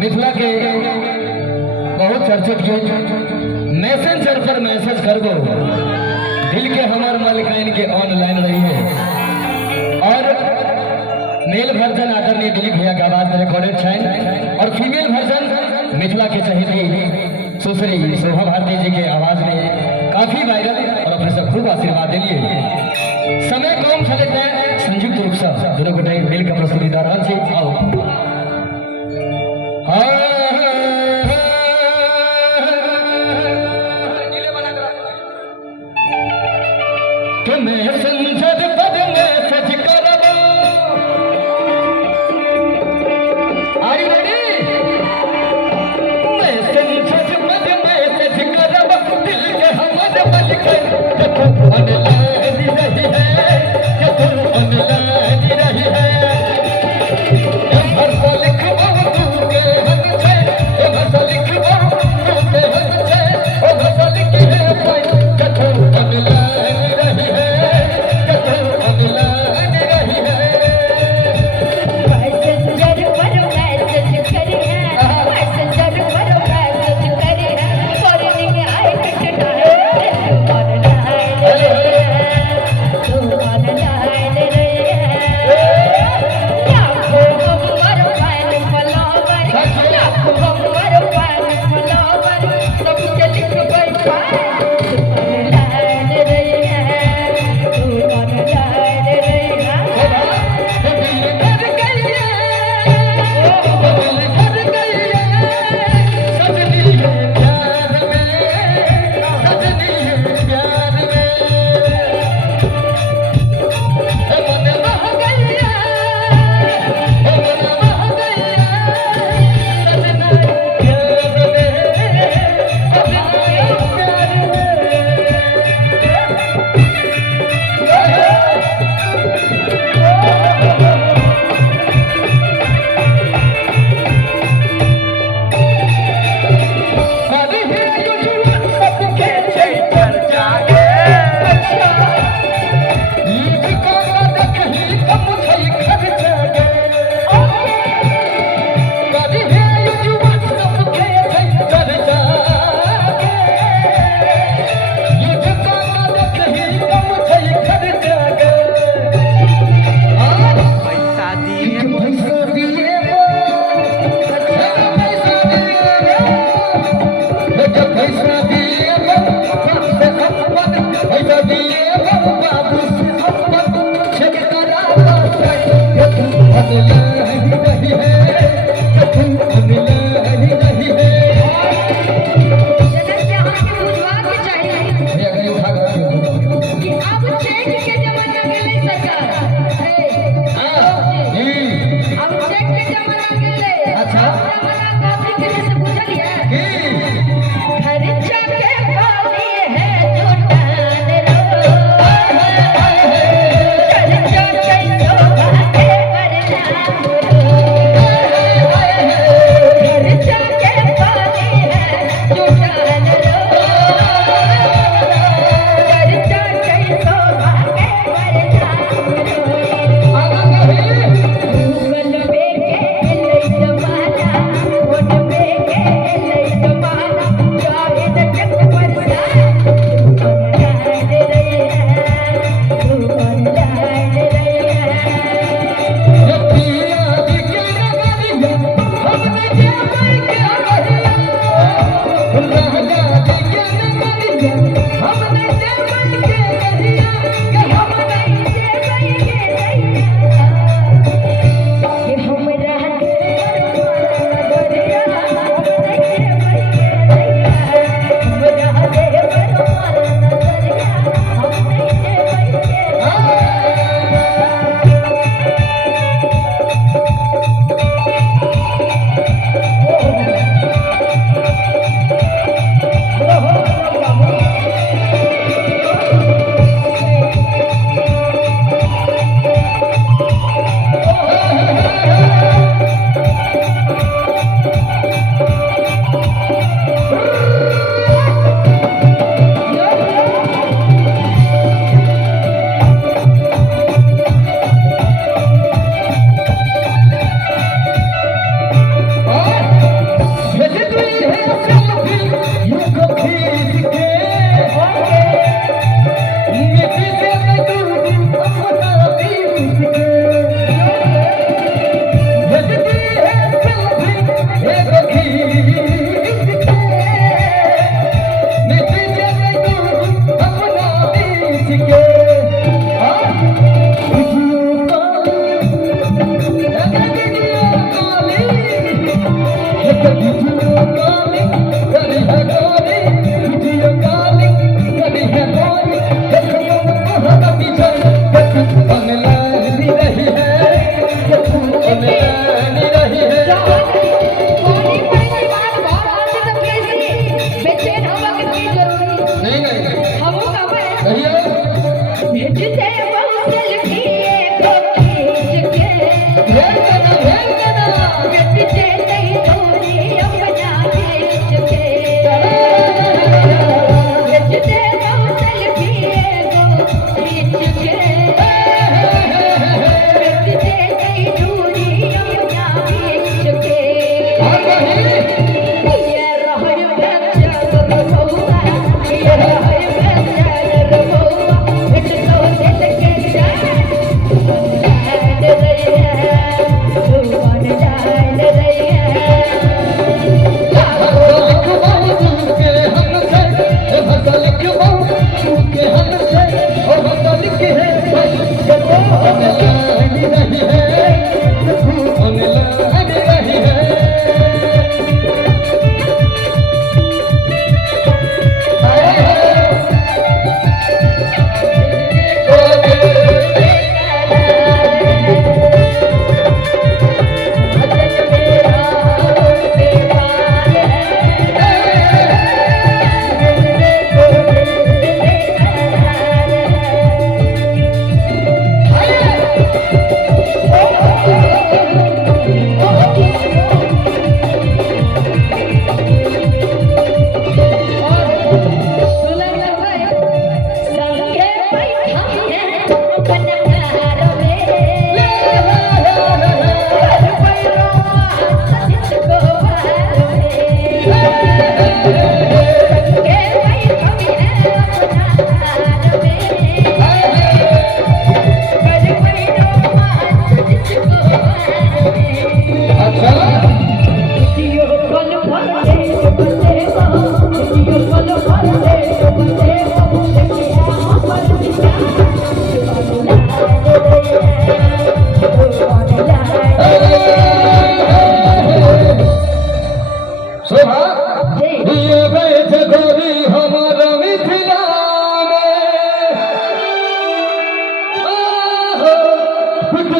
मिथिला के बहुत चर्चित गीत मैसेंजर पर मैसेज कर दो दिल के हमार मालिकाइन के ऑनलाइन रही है और मेल वर्जन आदरणीय दिलीप भैया की आवाज में रिकॉर्डेड है और फीमेल वर्जन मिथिला के चहेती सुश्री शोभा भारती जी के आवाज में काफी वायरल और अपने सब खूब आशीर्वाद दिलिए समय कम चले हैं संयुक्त रूप से दोनों गोटे मिल के प्रस्तुति दे रहा है आओ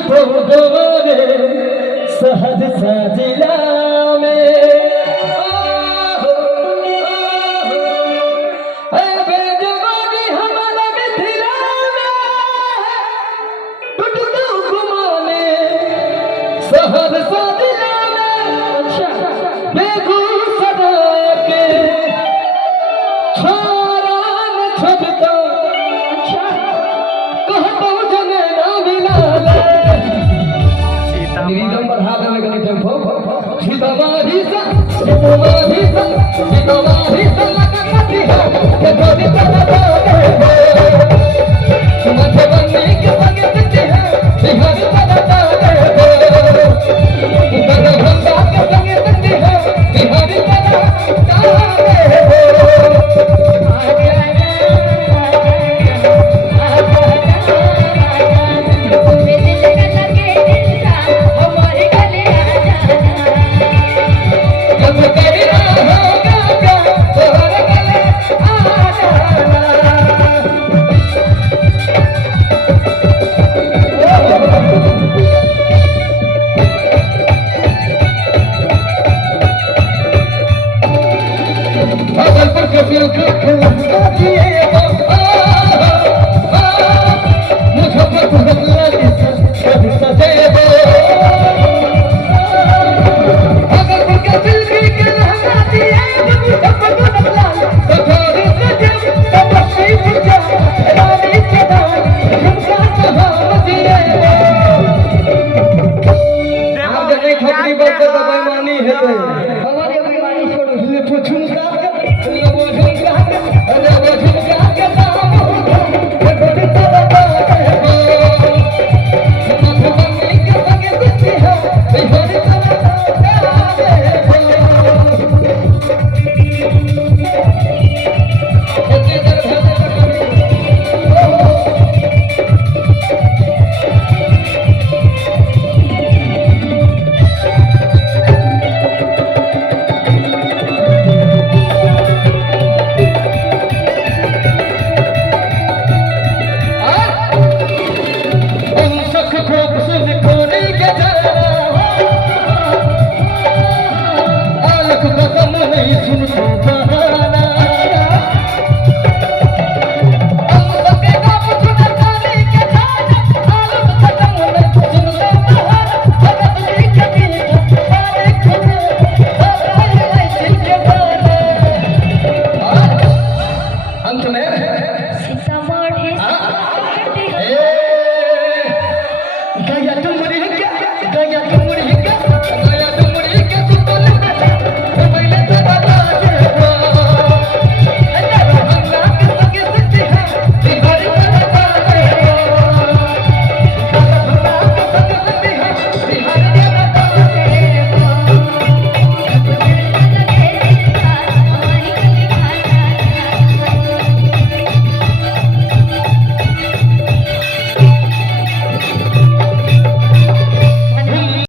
तो गवारे सहरसा जिला में बेजवानी हमारा मिथिला में टुटू घुमाने सहरसा जिला में बेगूसराय के छोरा न छबता कहतो जने ना मिला निरीदम बढ़ा देने का टेम्पो सीतामाढ़ी से सीतामाढ़ी से सीतामाढ़ी से लगती है ये धोनी करता है मध्य बनने के बगे बच्चे हैं बिहारी करता है उधर भंगा के संगे बच्चे हैं बिहारी करता है खपरी बस तो बेईमानी है।